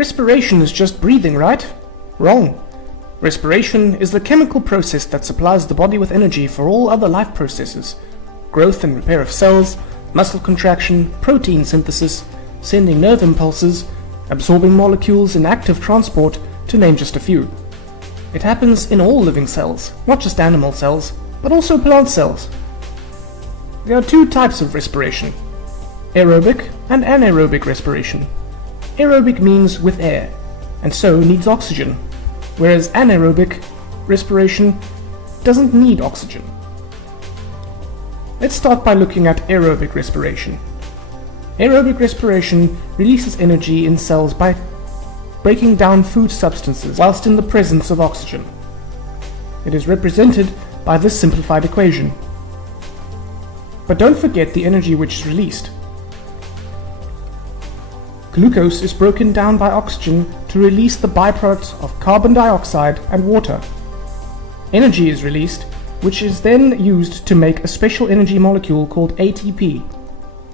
Respiration is just breathing, right? Wrong. Respiration is the chemical process that supplies the body with energy for all other life processes. Growth and repair of cells, muscle contraction, protein synthesis, sending nerve impulses, absorbing molecules in active transport, to name just a few. It happens in all living cells, not just animal cells, but also plant cells. There are two types of respiration: aerobic and anaerobic respiration. Aerobic means with air, and so needs oxygen, whereas anaerobic respiration doesn't need oxygen. Let's start by looking at aerobic respiration. Aerobic respiration releases energy in cells by breaking down food substances whilst in the presence of oxygen. It is represented by this simplified equation. But don't forget the energy which is released. Glucose is broken down by oxygen to release the byproducts of carbon dioxide and water. Energy is released, which is then used to make a special energy molecule called ATP.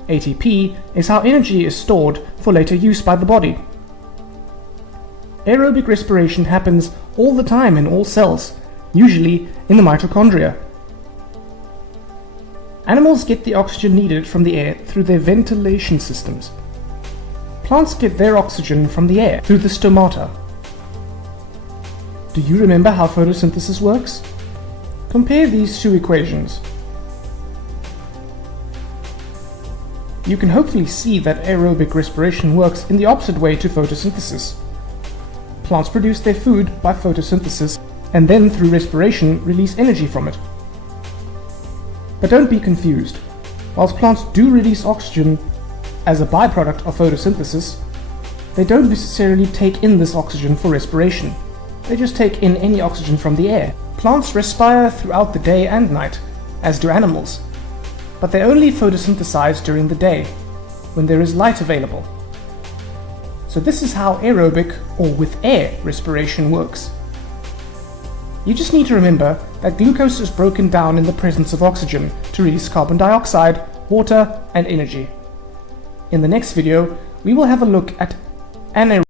ATP is how energy is stored for later use by the body. Aerobic respiration happens all the time in all cells, usually in the mitochondria. Animals get the oxygen needed from the air through their ventilation systems. Plants get their oxygen from the air through the stomata. Do you remember how photosynthesis works? Compare these two equations. You can hopefully see that aerobic respiration works in the opposite way to photosynthesis. Plants produce their food by photosynthesis and then through respiration release energy from it. But don't be confused. Whilst plants do release oxygen as a byproduct of photosynthesis, they don't necessarily take in this oxygen for respiration. They just take in any oxygen from the air. Plants respire throughout the day and night, as do animals, but they only photosynthesize during the day, when there is light available. So this is how aerobic, or with air, respiration works. You just need to remember that glucose is broken down in the presence of oxygen to release carbon dioxide, water, and energy. In the next video, we will have a look at anaerobic